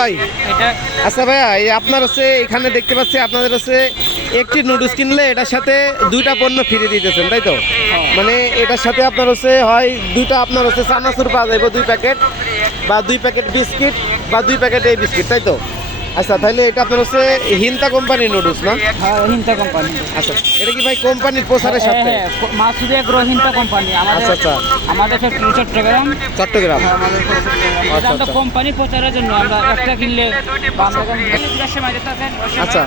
ভাই? আচ্ছা ভাইয়া এই আপনার হচ্ছে এখানে দেখতে পাচ্ছি আপনাদের হচ্ছে একটি নুডলস কিনলে এটার সাথে দুইটা পণ্য ফিরে দিতেছেন তাই তো? মানে এটার সাথে আপনার হচ্ছে হয় দুইটা আপনার হচ্ছে চানাচুর পাওয়া যাবে দুই প্যাকেট বা দুই প্যাকেট বিস্কিট বা দুই প্যাকেট এই বিস্কিট তাই তো? আচ্ছা তাহলে এটা আপনার হচ্ছে হিন্তা কোম্পানির নুডলস না হ্যাঁ রোহিন্তা কোম্পানি আচ্ছা এটা কি ভাই কোম্পানির প্রচারের হ্যাঁ সাথে হ্যাঁ মাসুদ এক রোহিন্তা কোম্পানি আমাদের আচ্ছা, আচ্ছা। আমাদের ফ্যাক্টরি চট্টগ্রাম চট্টগ্রাম হ্যাঁ। আচ্ছা, আচ্ছা। কোম্পানি প্রচারের জন্য আমরা একটা কিনলে আচ্ছা। আচ্ছা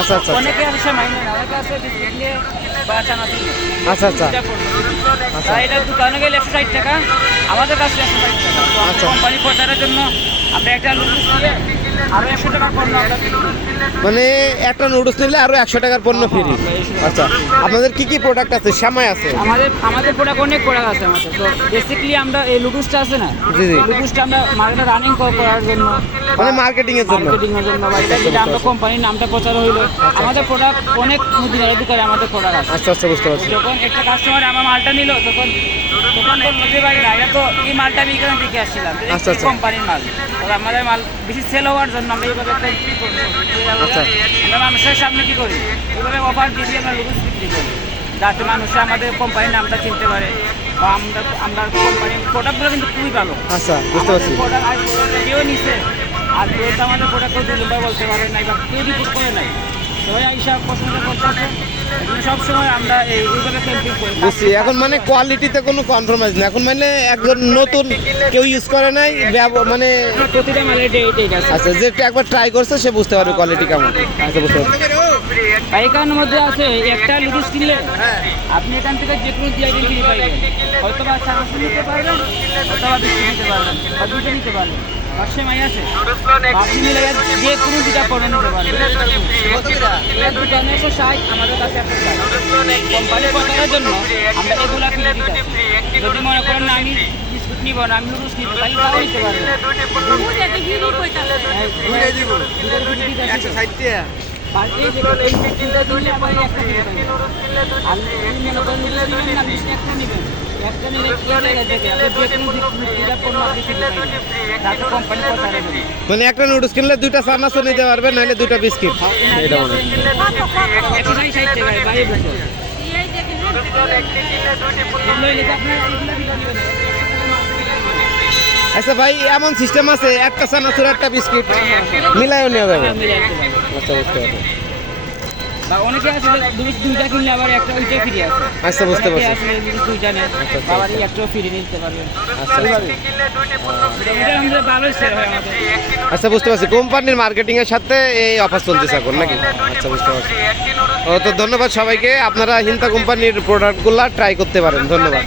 আচ্ছা আচ্ছা। অনেকে আছে নেই না অনেকে আছে চানাচুর আচ্ছা আচ্ছা। তাই এটা দোকানে গেলে একশো ষাট টাকা আমাদের কাছে একশো ষাট টাকা আচ্ছা। কোম্পানি প্রচারের জন্য আমরা একটা লুডুস আরও একশো টাকা পণ্য আমরা বিক্রি করি। মানে একটা নুডলস নিলে আরও একশো টাকার পণ্য ফ্রি আচ্ছা আপনাদের কি কি প্রোডাক্ট আছে? শ্যামাই আছে। আমাদের আমাদের প্রোডাক্ট অনেক প্রোডাক্ট আছে আমাদের। তো বেসিক্যালি আমরা এই লুডুসটা আছে না জি, জি। লুডুসটা আমরা মার্কেটে রানিং করার জন্য মানে মার্কেটিং এর জন্য। মার্কেটিং এর জন্য বা এটা যেটা আমরা কোম্পানির নামটা প্রচার হইল আমাদের প্রোডাক্ট অনেক দোকানে আমাদের প্রোডাক্ট আছে। আচ্ছা আচ্ছা বুঝতে পারছি। যখন একটা কাস্টমার আমার মালটা নিল তখন তখন যে ভাই না এটা তো এই মালটা আমি এখানে থেকে আসছিলাম। আচ্ছা, আচ্ছা। কোম্পানির মাল। আমাদের মাল বেশি সেল হওয়ার জন্য আমরা এইভাবে একটা আচ্ছা। মানুষের সামনে কি করি? এইভাবে অফার দিয়ে আমরা লুডুস বিক্রি করি। যাতে মানুষ আমাদের কোম্পানির নামটা চিনতে পারে বা আমরা আমরা কোম্পানির প্রোডাক্টগুলো কিন্তু খুবই ভালো। আচ্ছা বুঝতে পারছি। প্রোডাক্ট আর কেউ নিছে। আর কেউ তো আমাদের প্রোডাক্ট কেউ বলতে পারে নাই বা কেউ রিপোর্ট করে নাই সবাই হিসাব প্রশংসা করতেছে সব আমরা এই এইভাবে ক্যাম্পিং করি বুঝছি এখন মানে কোয়ালিটিতে কোনো কম্প্রোমাইজ নেই। এখন মানে একজন নতুন কেউ ইউজ করে নাই মানে প্রতিটা আছে। আচ্ছা যে একবার ট্রাই করছে সে বুঝতে পারবে কোয়ালিটি কেমন। আচ্ছা বুঝতে পারছি। পাইকার মধ্যে আছে একটা লুডুস কিনলে আপনি এখান থেকে যে কোনো দিয়ে কিনে পাইবেন হয়তো বা চানাচু নিতে পারবেন হয়তো বা নিতে পারবেন বা নিতে পারবেন। পাশে মাই আছে। আপনি মিলে যে কোনো দুটা পণ্য নিতে পারবেন একশো ষাট আমাদের কাছে একশো ষাট কোম্পানি প্রচারের জন্য আমরা এগুলা কিনে দিতে যদি মনে করেন না আমি বিস্কুট নিব না আমি নুডলস নিব তাহলে তাও নিতে পারবেন দুটোর মনে একটা। মানে নুডলস কিনলে দুইটা চানাচুর নিতে পারবে নাহলে দুইটা বিস্কিট এটা মনে হয়। একশো ষাট ষাট টাকায় বাইরে বসে। এগুলো নিলে তো আপনার এগুলো দিতে দিবেন না। আচ্ছা ভাই এমন সিস্টেম আছে একটা চানাচুর একটা বিস্কিট মিলাইও নেওয়া যাবে। আচ্ছা বুঝতে পারছি। বা অনেকে আছে যে দুইটা কিনলে আবার একটা ওইটা ফ্রি আছে। আচ্ছা বুঝতে পারছি। আছে দুইটা নেয় আচ্ছা, আচ্ছা, আবার এই একটাও ফ্রি নিতে পারবেন আচ্ছা, এটা আমাদের ভালোই সেল হয় আমাদের। আচ্ছা বুঝতে পারছি। কোম্পানির মার্কেটিং এর সাথে এই অফার চলতেছে এখন নাকি? আচ্ছা বুঝতে পারছি। ও তো ধন্যবাদ সবাইকে। আপনারা হিন্তা কোম্পানির প্রোডাক্টগুলো ট্রাই করতে পারেন। ধন্যবাদ।